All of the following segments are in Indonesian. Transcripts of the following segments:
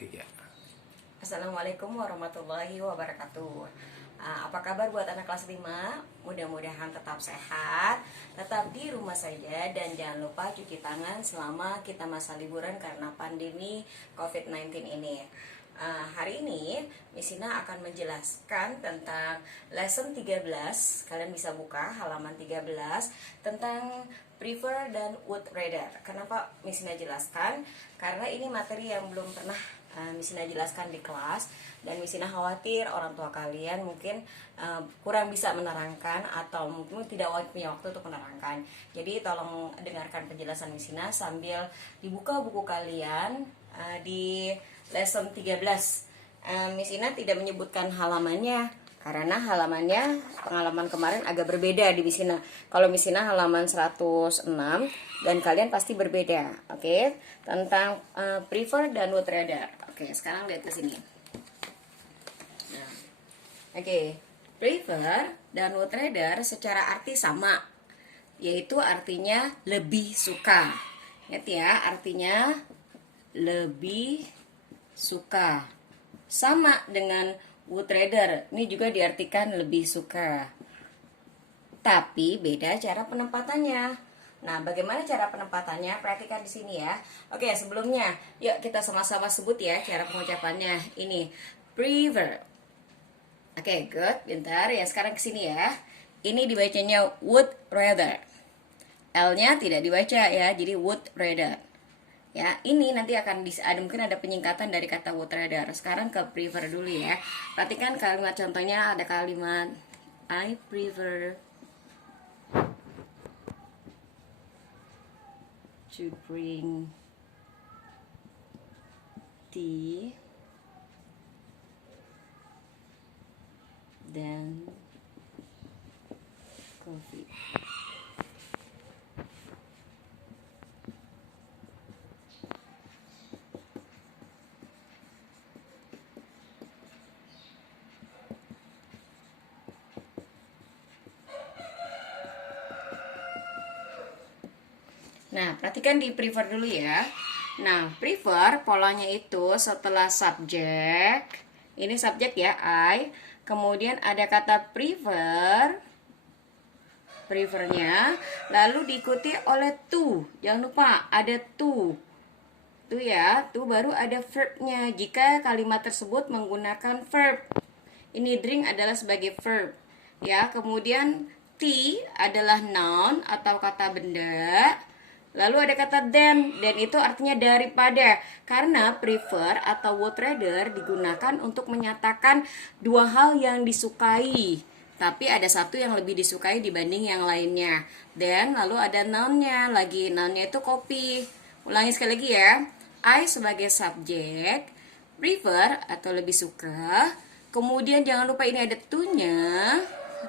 3. Assalamualaikum warahmatullahi wabarakatuh. Apa kabar buat anak kelas 5? Mudah-mudahan tetap sehat, tetap di rumah saja, dan jangan lupa cuci tangan selama kita masa liburan karena pandemi COVID-19 ini. Hari ini Miss Ina akan menjelaskan tentang lesson 13. Kalian bisa buka halaman 13 tentang prefer dan would rather. Kenapa Miss Ina jelaskan? Karena ini materi yang belum pernah Miss Ina jelaskan di kelas, dan Miss Ina khawatir orang tua kalian mungkin kurang bisa menerangkan atau mungkin tidak punya waktu untuk menerangkan. Jadi tolong dengarkan penjelasan Miss Ina sambil dibuka buku kalian di lesson 13. Miss Ina tidak menyebutkan halamannya karena halamannya pengalaman kemarin agak berbeda di Miss Ina. Kalau Miss Ina halaman 106 dan kalian pasti berbeda. Oke, tentang prefer dan would rather. Oke, sekarang lihat ke sini. Nah, oke, prefer dan would rather secara arti sama, yaitu artinya lebih suka. Ingat ya, artinya lebih suka. Sama dengan would rather, ini juga diartikan lebih suka. Tapi beda cara penempatannya. Nah, bagaimana cara penempatannya? Perhatikan di sini ya. Oke, sebelumnya, yuk kita sama-sama sebut ya cara pengucapannya. Ini prefer. Oke, good. Bentar ya. Sekarang ke sini ya. Ini dibacanya would rather. L-nya tidak dibaca ya, jadi would rather. Ya, ini nanti akan mungkin ada penyingkatan dari kata would rather. Sekarang ke prefer dulu ya. Perhatikan kalimat contohnya, ada kalimat I prefer to drink tea than coffee. Nah, perhatikan di prefer dulu ya. Nah, prefer polanya itu setelah subjek. Ini subjek ya, I. Kemudian ada kata prefer. Prefernya. Lalu diikuti oleh to. Jangan lupa, ada to. To ya, to baru ada verbnya. Jika kalimat tersebut menggunakan verb. Ini drink adalah sebagai verb. Ya, kemudian tea adalah noun atau kata benda. Lalu ada kata then itu artinya daripada. Karena prefer atau would rather digunakan untuk menyatakan dua hal yang disukai, tapi ada satu yang lebih disukai dibanding yang lainnya. Then lalu ada noun-nya lagi. Noun-nya itu kopi. Ulangi sekali lagi ya. I sebagai subjek, prefer atau lebih suka. Kemudian jangan lupa ini ada to-nya.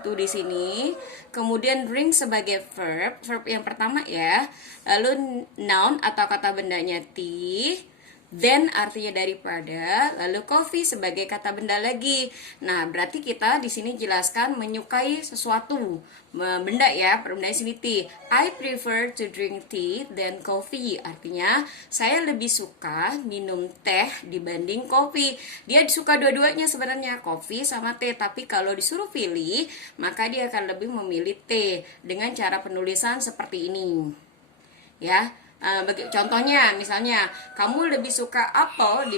Tuh di sini. Kemudian drink sebagai verb yang pertama ya. Lalu noun atau kata bendanya tea, then artinya daripada, lalu coffee sebagai kata benda lagi. Nah, berarti kita di sini jelaskan menyukai sesuatu benda ya, benda sini tea. I prefer to drink tea than coffee. Artinya saya lebih suka minum teh dibanding kopi. Dia suka dua-duanya sebenarnya, kopi sama teh, tapi kalau disuruh pilih maka dia akan lebih memilih teh dengan cara penulisan seperti ini. Ya, contohnya misalnya kamu lebih suka apel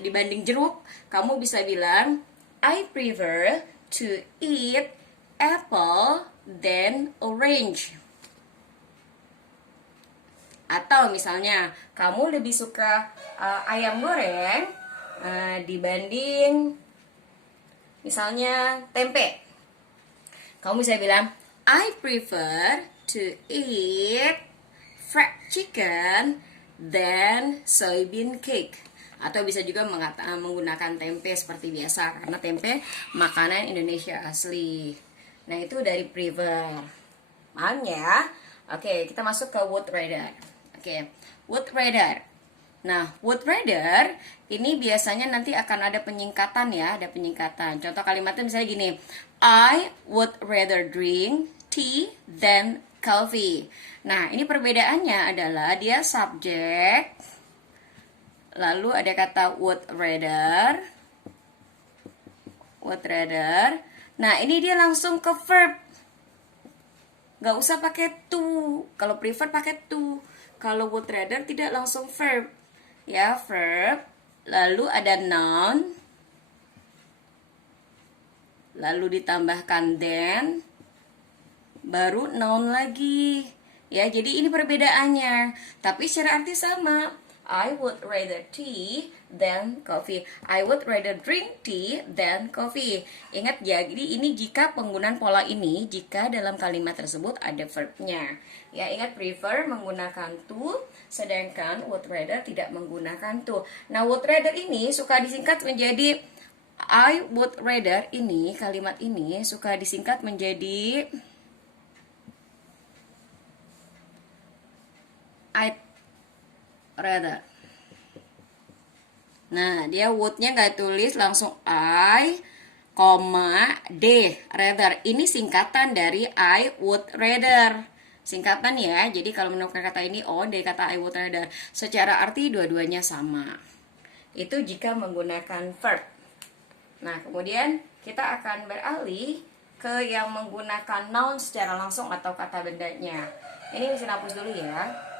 dibanding jeruk, kamu bisa bilang I prefer to eat apple than orange. Atau misalnya kamu lebih suka ayam goreng dibanding misalnya tempe, kamu bisa bilang I prefer to eat fried chicken than soybean cake. Atau bisa juga menggunakan tempe seperti biasa, karena tempe makanan Indonesia asli. Nah, itu dari prefer. Paham ya? Oke, kita masuk ke would rather. Oke, would rather. Nah, would rather ini biasanya nanti akan ada penyingkatan ya, ada penyingkatan. Contoh kalimatnya misalnya gini, I would rather drink tea than coffee. Nah, ini perbedaannya adalah dia subjek, lalu ada kata would rather. Would rather. Nah, ini dia langsung ke verb. Gak usah pakai to. Kalau prefer pakai to. Kalau would rather tidak, langsung verb. Ya, verb. Lalu ada noun. Lalu ditambahkan then. Baru noun lagi. Ya, jadi ini perbedaannya. Tapi secara arti sama. I would rather tea than coffee. I would rather drink tea than coffee. Ingat ya, jadi ini jika penggunaan pola ini, jika dalam kalimat tersebut ada verbnya. Ya, ingat prefer menggunakan to, sedangkan would rather tidak menggunakan to. Nah, would rather ini suka disingkat menjadi I would rather ini, kalimat ini suka disingkat menjadi I'd rather. Nah, dia would-nya nggak tulis langsung I, D, rather. Ini singkatan dari I would rather. Singkatan ya, jadi kalau menemukan kata ini dari kata I would rather. Secara arti dua-duanya sama. Itu jika menggunakan verb. Nah, kemudian kita akan beralih ke yang menggunakan noun secara langsung atau kata bendanya. Ini bisa hapus dulu ya.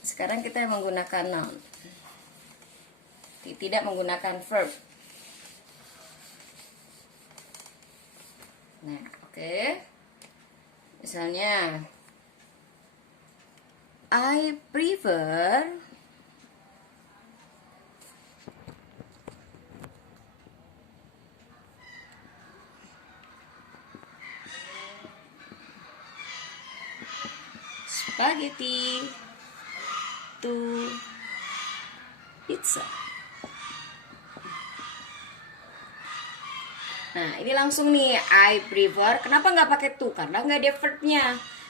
Sekarang kita menggunakan noun, tidak menggunakan verb. Nah, oke. Misalnya, I prefer spaghetti to pizza. Nah, ini langsung nih, I prefer. Kenapa nggak pakai to? Karena nggak ada verbnya.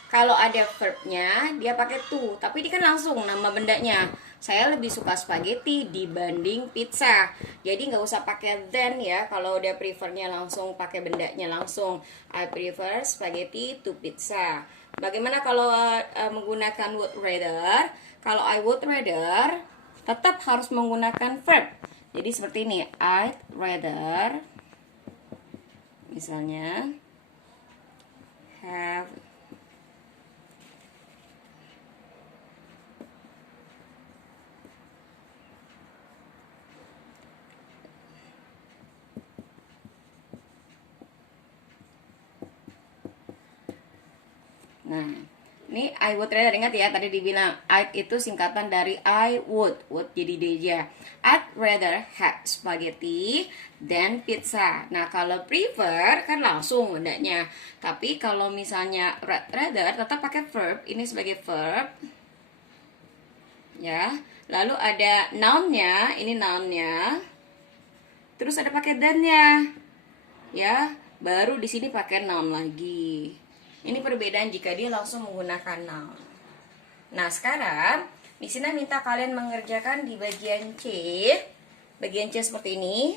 Kalau ada verbnya, dia pakai to. Tapi ini kan langsung nama bendanya. Saya lebih suka spaghetti dibanding pizza. Jadi nggak usah pakai then ya. Kalau udah prefernya langsung pakai bendanya langsung. I prefer spaghetti to pizza. Bagaimana kalau menggunakan would rather? Kalau I would rather, tetap harus menggunakan verb. Jadi seperti ini, I'd rather, misalnya, have Nah, ini I would rather, ingat ya tadi dibilang I'd itu singkatan dari I would jadi deja. I'd rather have spaghetti than pizza. Nah, kalau prefer kan langsung bendanya. Tapi kalau misalnya rather tetap pakai verb, ini sebagai verb. Ya. Lalu ada noun-nya, ini noun-nya. Terus ada pakai than-nya. Ya, baru di sini pakai noun lagi. Ini perbedaan jika dia langsung menggunakan noun. Nah, sekarang di sini minta kalian mengerjakan di bagian C. Bagian C seperti ini.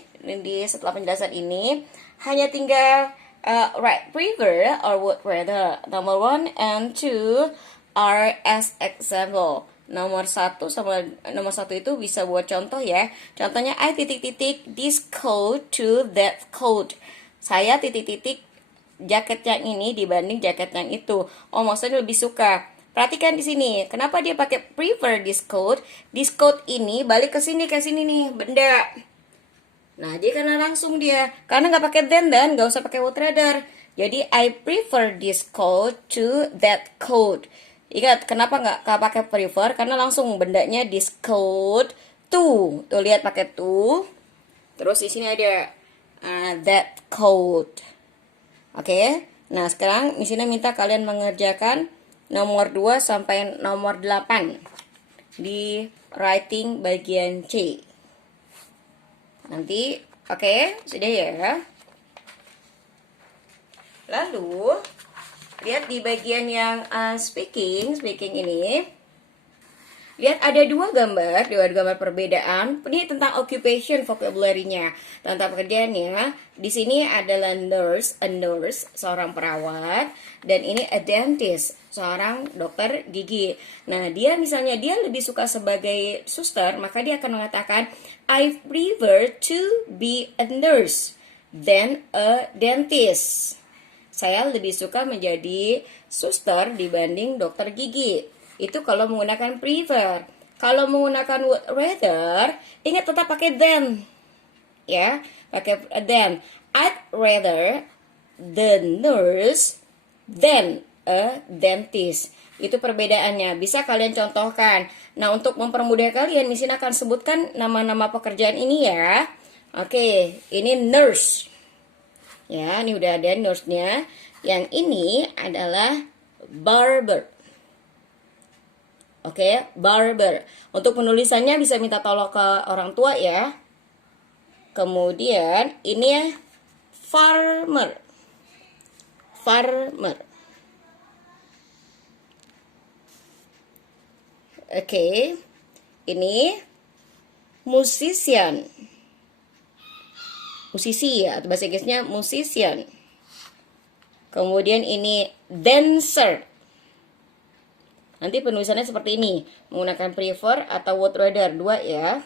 Setelah penjelasan ini, hanya tinggal write prefer or would rather. Number 1 and 2 are as example. Nomor 1 sama nomor 1 itu bisa buat contoh ya. Contohnya I titik-titik this coat to that coat. Saya titik-titik jaket yang ini dibanding jaket yang itu. Oh, maksudnya lebih suka. Perhatikan di sini. Kenapa dia pakai prefer this coat? This coat ini balik ke sini nih, benda. Nah, dia karena langsung dia. Karena nggak pakai then dan nggak usah pakai would rather. Jadi I prefer this coat to that coat. Ingat, kenapa nggak pakai prefer? Karena langsung bendanya this coat to. Tuh lihat pakai to. Terus di sini ada that coat. Oke, nah sekarang di sini minta kalian mengerjakan nomor 2 sampai nomor 8 di writing bagian C. Nanti, oke, sudah ya. Lalu, lihat di bagian yang speaking ini. Lihat ada dua gambar perbedaan. Ini tentang occupation vocabulary-nya, tentang pekerjaannya. Di sini adalah nurse, a nurse, seorang perawat, dan ini a dentist, seorang dokter gigi. Nah, dia misalnya dia lebih suka sebagai suster, maka dia akan mengatakan I prefer to be a nurse than a dentist. Saya lebih suka menjadi suster dibanding dokter gigi. Itu kalau menggunakan prefer. Kalau menggunakan would rather, ingat tetap pakai than. Ya, pakai than. I'd rather the nurse than a dentist. Itu perbedaannya. Bisa kalian contohkan. Nah, untuk mempermudah kalian, di sini akan sebutkan nama-nama pekerjaan ini ya. Oke, ini nurse. Ya, ini udah ada nurse-nya. Yang ini adalah barber. Oke, barber. Untuk penulisannya bisa minta tolong ke orang tua ya. Kemudian ini farmer. Farmer. Oke. Ini musician. Musisi ya, atau bahasa Inggrisnya musician. Kemudian ini dancer. Nanti penulisannya seperti ini, menggunakan prefer atau would rather, dua ya.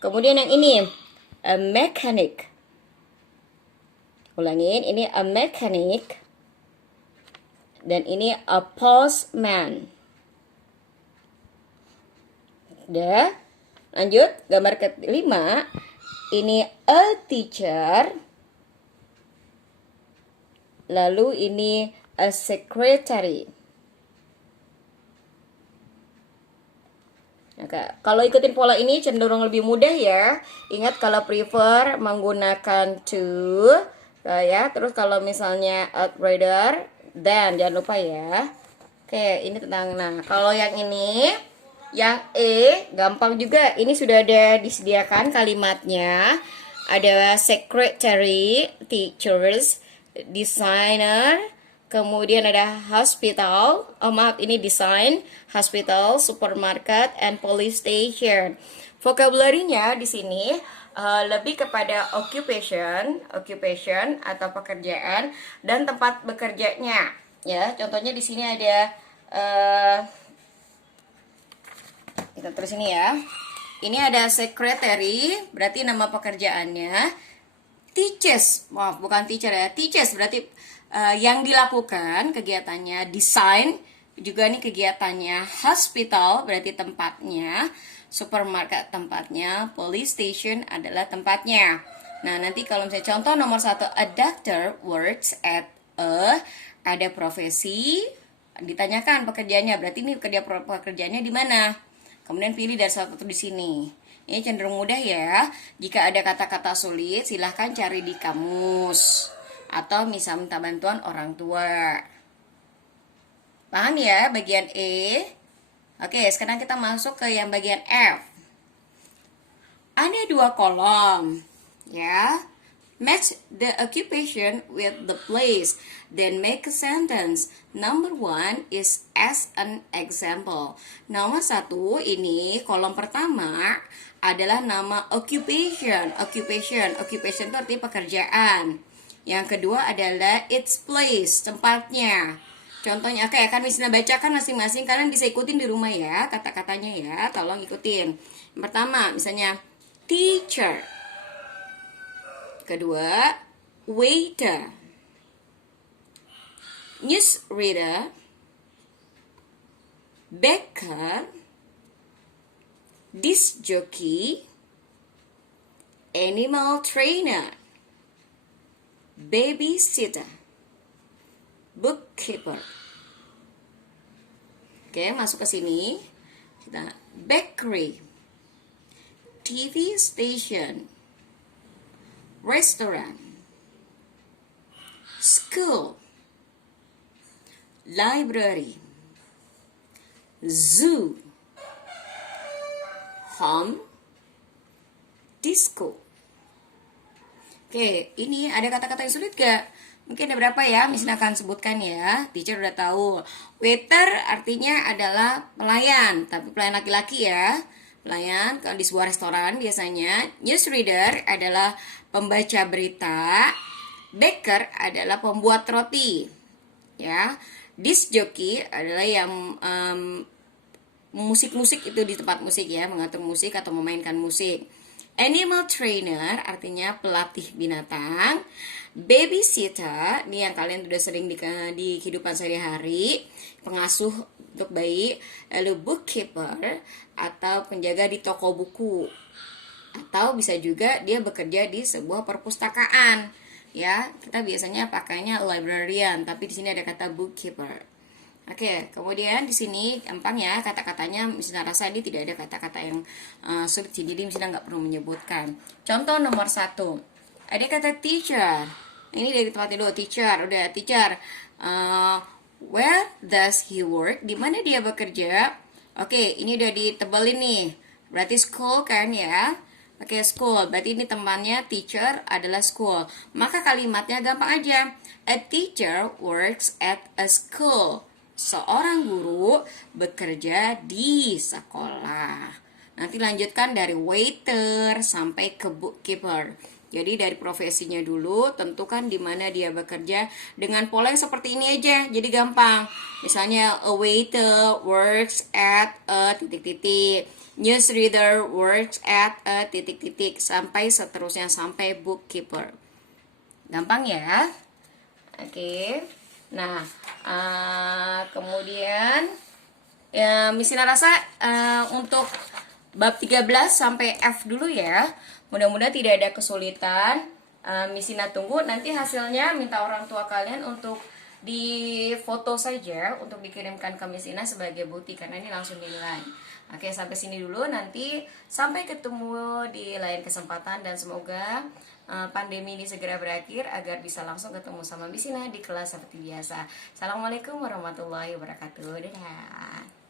Kemudian yang ini, a mechanic. Ulangin, ini a mechanic. Dan ini a postman. Udah, lanjut, gambar kelima. Ini a teacher. Lalu ini a secretary. Nah, kalau ikutin pola ini cenderung lebih mudah ya. Ingat kalau prefer menggunakan to, ya. Terus kalau misalnya rather, then jangan lupa ya. Oke, ini tentang. Nah, kalau yang ini, yang E gampang juga. Ini sudah ada disediakan kalimatnya. Ada secretary, teachers, designer. Kemudian ada hospital, maaf ini design, hospital, supermarket, and police station. Vocabulary-nya di sini lebih kepada occupation atau pekerjaan dan tempat bekerjanya. Ya, contohnya di sini ada kita terus ini ya. Ini ada secretary, berarti nama pekerjaannya. Teaches, maaf bukan teacher ya, teaches berarti yang dilakukan kegiatannya. Design juga nih kegiatannya. Hospital berarti tempatnya. Supermarket tempatnya. Police station adalah tempatnya. Nah, nanti kalau misalnya contoh nomor 1, a doctor works at a, ada profesi, ditanyakan pekerjaannya, berarti ini pekerjaannya di mana. Kemudian pilih dari satu di sini. Ini cenderung mudah ya. Jika ada kata-kata sulit, silahkan cari di kamus. Atau misal minta bantuan orang tua. Paham ya bagian E? Oke, sekarang kita masuk ke yang bagian F. Ada 2 kolom. Ya. Match the occupation with the place. Then make a sentence. Number 1 is as an example. Nomor 1 ini kolom pertama adalah nama occupation. Occupation itu artinya pekerjaan. Yang kedua adalah its place, tempatnya. Contohnya, oke, akan Misna bacakan masing-masing. Kalian bisa ikutin di rumah ya, kata-katanya ya. Tolong ikutin. Yang pertama, misalnya teacher. Kedua, waiter. Newsreader. Baker. Disc jockey. Animal trainer. Babysitter. Bookkeeper. Oke, masuk ke sini. Kita bakery. TV station. Restaurant. School. Library. Zoo. Home. Disco. Oke, ini ada kata-kata yang sulit gak? Mungkin ada berapa ya? Misalnya akan sebutkan ya. Teacher udah tahu. Waiter artinya adalah pelayan, tapi pelayan laki-laki ya. Pelayan kalau di sebuah restoran biasanya. Newsreader adalah pembaca berita. Baker adalah pembuat roti. Ya. Disc jockey adalah yang musik-musik itu di tempat musik ya, mengatur musik atau memainkan musik. Animal trainer artinya pelatih binatang. Babysitter, ini yang kalian sudah sering di kehidupan sehari-hari, pengasuh untuk bayi. Lalu bookkeeper atau penjaga di toko buku. Atau bisa juga dia bekerja di sebuah perpustakaan. Ya, kita biasanya pakainya librarian, tapi di sini ada kata bookkeeper. Oke, kemudian di sini gampang ya kata-katanya. Misalnya rasa ini tidak ada kata-kata yang sulit, jadi misalnya nggak perlu menyebutkan. Contoh nomor 1, ada kata teacher. Ini dari tempat dulu, teacher. Udah teacher. Where does he work? Di mana dia bekerja? Oke, ini udah ditebelin nih. Berarti school kan ya? Oke, school. Berarti ini temannya teacher adalah school. Maka kalimatnya gampang aja. A teacher works at a school. Seorang guru bekerja di sekolah. Nanti lanjutkan dari waiter sampai ke bookkeeper. Jadi dari profesinya dulu, tentukan di mana dia bekerja dengan pola yang seperti ini aja. Jadi gampang. Misalnya a waiter works at a titik-titik. Newsreader works at a titik-titik sampai seterusnya sampai bookkeeper. Gampang ya? Oke. Nah, kemudian ya Misina rasa untuk bab 13 sampai F dulu ya. Mudah-mudahan tidak ada kesulitan. Misina tunggu nanti hasilnya, minta orang tua kalian untuk di foto saja untuk dikirimkan ke Misina sebagai bukti karena ini langsung dinilai. Oke, sampai sini dulu, nanti sampai ketemu di lain kesempatan dan semoga pandemi ini segera berakhir agar bisa langsung ketemu sama Bisina di kelas seperti biasa. Assalamualaikum warahmatullahi wabarakatuh. Dadah.